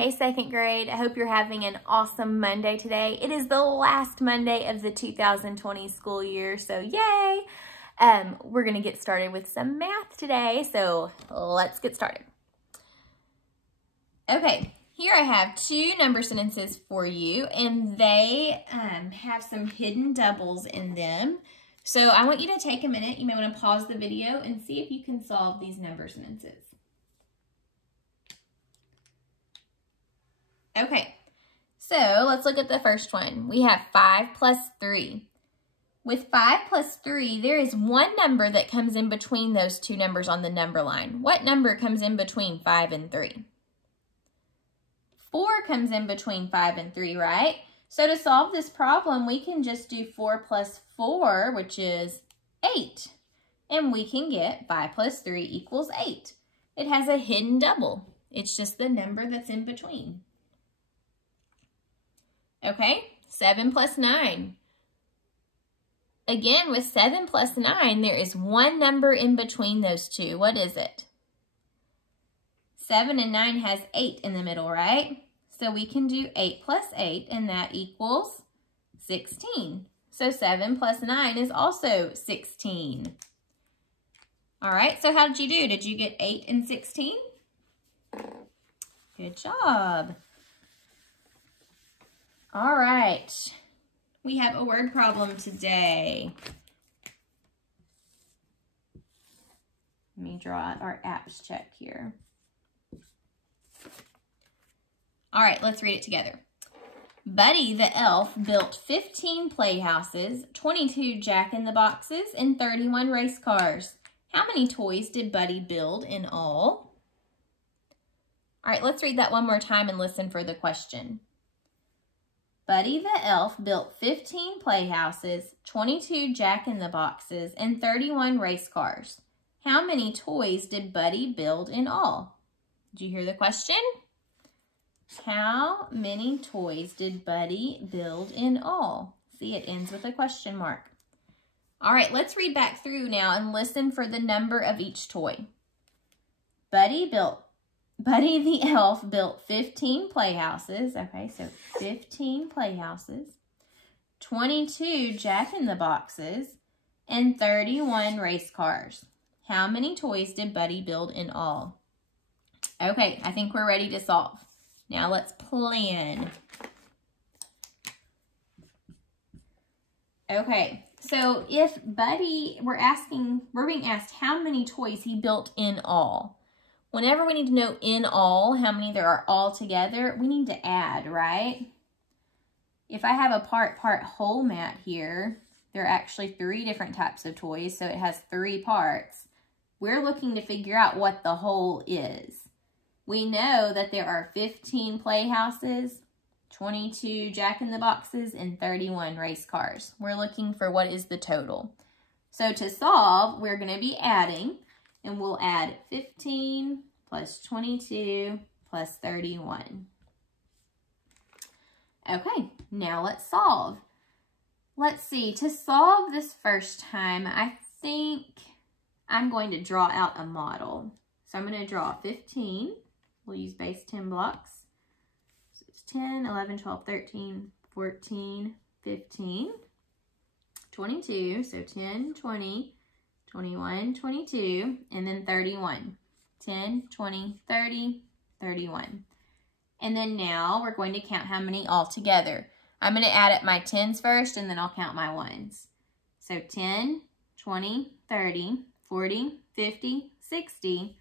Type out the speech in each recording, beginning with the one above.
Hey, second grade. I hope you're having an awesome Monday today. It is the last Monday of the 2020 school year, so yay! We're going to get started with some math today, so let's get started. Okay, here I have two number sentences for you, and they have some hidden doubles in them. So I want you to take a minute. You may want to pause the video and see if you can solve these number sentences. Okay, so let's look at the first one. We have 5 plus 3. With 5 plus 3, there is one number that comes in between those two numbers on the number line. What number comes in between 5 and 3? 4 comes in between 5 and 3, right? So to solve this problem, we can just do 4 plus 4, which is 8. And we can get 5 plus 3 equals 8. It has a hidden double. It's just the number that's in between. Okay, 7 plus 9. Again, with 7 plus 9, there is one number in between those two. What is it? 7 and 9 has 8 in the middle, right? So we can do 8 plus 8, and that equals 16. So 7 plus 9 is also 16. All right, so how did you do? Did you get 8 and 16? Good job. All right, we have a word problem today. Let me draw out our apps check here. All right, let's read it together. Buddy the elf built 15 playhouses, 22 jack-in-the-boxes, and 31 race cars. How many toys did Buddy build in all? All right, let's read that one more time and listen for the question. Buddy the elf built 15 playhouses, 22 jack-in-the-boxes, and 31 race cars. How many toys did Buddy build in all? Did you hear the question? How many toys did Buddy build in all? See, it ends with a question mark. All right, let's read back through now and listen for the number of each toy. Buddy the elf built 15 playhouses. Okay, so 15 playhouses, 22 jack-in-the-boxes, and 31 race cars. How many toys did Buddy build in all? Okay, I think we're ready to solve. Now let's plan. Okay, so if Buddy, we're being asked how many toys he built in all. Whenever we need to know in all, how many there are all together, we need to add, right? If I have a part whole mat here, there are actually 3 different types of toys, so it has 3 parts. We're looking to figure out what the whole is. We know that there are 15 playhouses, 22 jack-in-the-boxes, and 31 race cars. We're looking for what is the total. So to solve, we're going to be adding. And we'll add 15 plus 22 plus 31. Okay, now let's solve. Let's see, to solve this first time, I think I'm going to draw out a model. So I'm going to draw 15. We'll use base 10 blocks. So it's 10, 11, 12, 13, 14, 15, 22. So 10, 20. 21, 22, and then 31. 10, 20, 30, 31. And then now we're going to count how many all together. I'm going to add up my 10s first, and then I'll count my 1s. So 10, 20, 30, 40, 50, 60,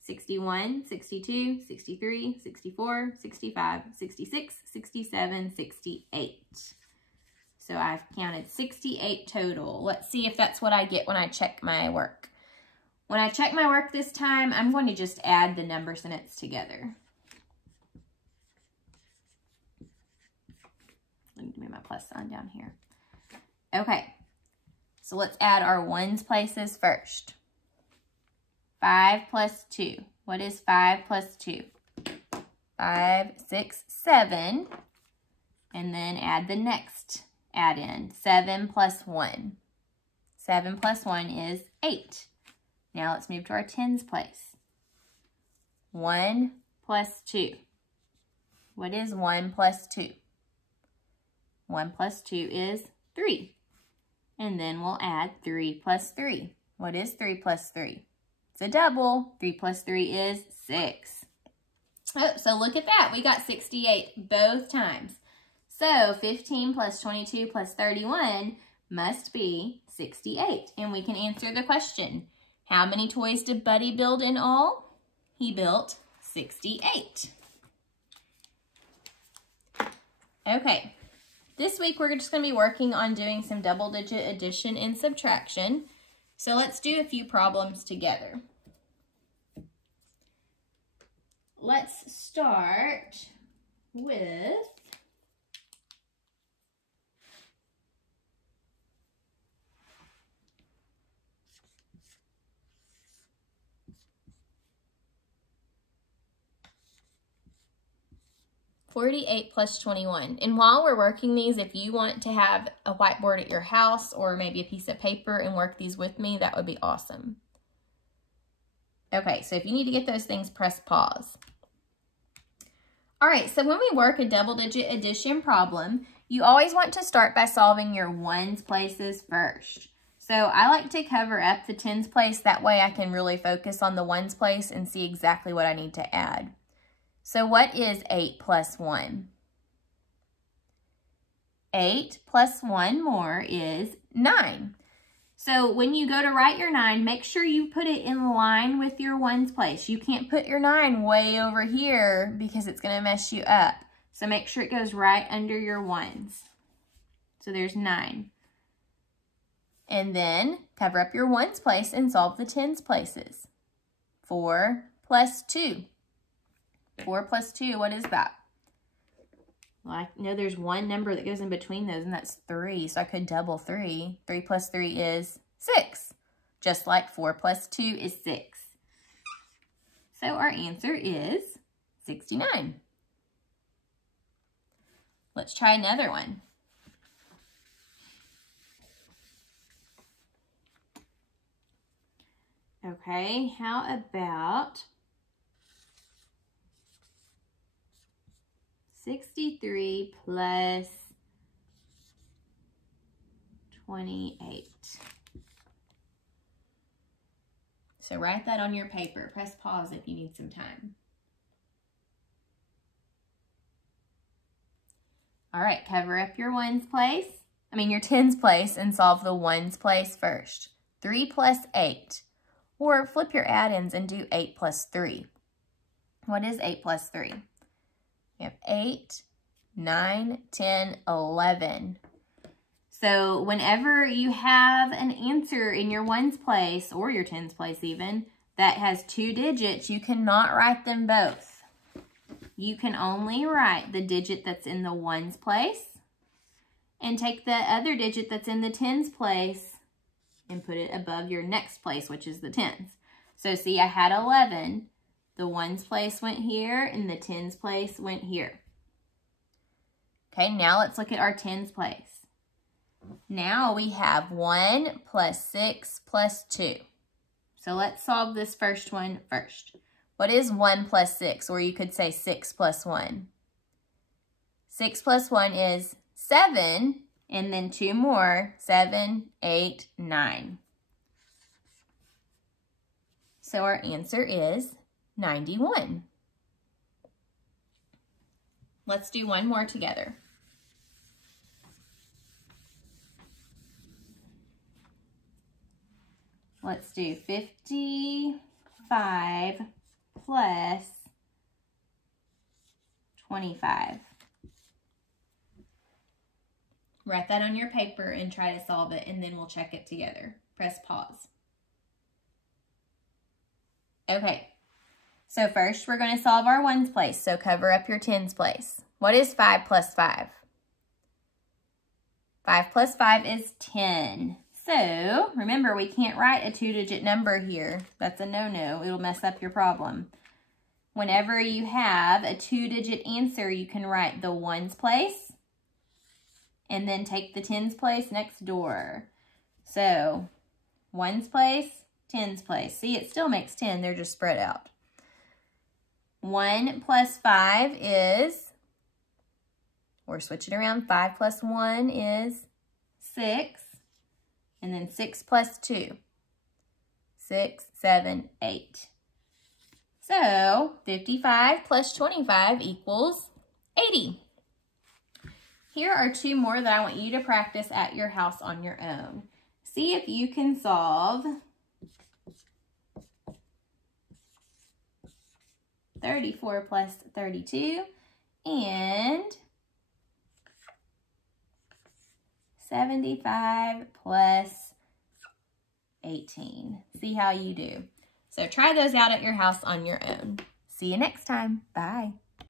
61, 62, 63, 64, 65, 66, 67, 68. So I've counted 68 total. Let's see if that's what I get when I check my work. When I check my work this time, I'm going to just add the number sentence together. Let me move my plus sign down here. Okay, so let's add our 1s places first. 5 plus 2. What is 5 plus 2? 5, 6, 7. And then add the next add in. 7 plus 1. 7 plus 1 is 8. Now let's move to our 10s place. 1 plus 2. What is 1 plus 2? 1 plus 2 is 3. And then we'll add 3 plus 3. What is 3 plus 3? It's a double. 3 plus 3 is 6. Oh, so look at that. We got 68 both times. So 15 plus 22 plus 31 must be 68. And we can answer the question. How many toys did Buddy build in all? He built 68. Okay. This week, we're just going to be working on doing some double-digit addition and subtraction. So let's do a few problems together. Let's start with $48 plus 21. And while we're working these, if you want to have a whiteboard at your house or maybe a piece of paper and work these with me, that would be awesome. Okay, so if you need to get those things, press pause. All right, so when we work a double-digit addition problem, you always want to start by solving your ones places first. So I like to cover up the tens place. That way I can really focus on the ones place and see exactly what I need to add. So what is 8 plus 1? 8 plus 1 more is 9. So when you go to write your 9, make sure you put it in line with your ones place. You can't put your 9 way over here because it's going to mess you up. So make sure it goes right under your ones. So there's 9. And then cover up your ones place and solve the tens places. 4 plus 2. 4 plus 2, what is that? Well, I know there's one number that goes in between those, and that's 3. So I could double 3. 3 plus 3 is 6. Just like 4 plus 2 is 6. So our answer is 69. Let's try another one. Okay, how about 63 plus 28. So write that on your paper. Press pause if you need some time. All right, cover up your ones place. Your tens place and solve the ones place first. 3 plus 8. Or flip your add-ins and do 8 plus 3. What is 8 plus 3? We have 8, 9, 10, 11. So whenever you have an answer in your ones place, or your tens place even, that has 2 digits, you cannot write them both. You can only write the digit that's in the ones place and take the other digit that's in the tens place and put it above your next place, which is the tens. So see, I had 11. The ones place went here, and the tens place went here. Okay, now let's look at our tens place. Now we have 1 plus 6 plus 2. So let's solve this first one first. What is 1 plus 6? Or you could say 6 plus 1. 6 plus 1 is 7, and then 2 more, 7, 8, 9. So our answer is 91. Let's do one more together. Let's do 55 plus 25. Write that on your paper and try to solve it, and then we'll check it together. Press pause. Okay. So first, we're going to solve our ones place, so cover up your tens place. What is 5 plus 5? 5 plus 5 is 10. So, remember, we can't write a 2-digit number here. That's a no-no. It'll mess up your problem. Whenever you have a 2-digit answer, you can write the ones place and then take the tens place next door. So, ones place, tens place. See, it still makes 10. They're just spread out. 1 plus 5 is Or switch it around. 5 plus 1 is 6. And then 6 plus 2. 6, 7, 8. So 55 plus 25 equals 80. Here are 2 more that I want you to practice at your house on your own. See if you can solve 34 plus 32 and 75 plus 18. See how you do. So try those out at your house on your own. See you next time. Bye.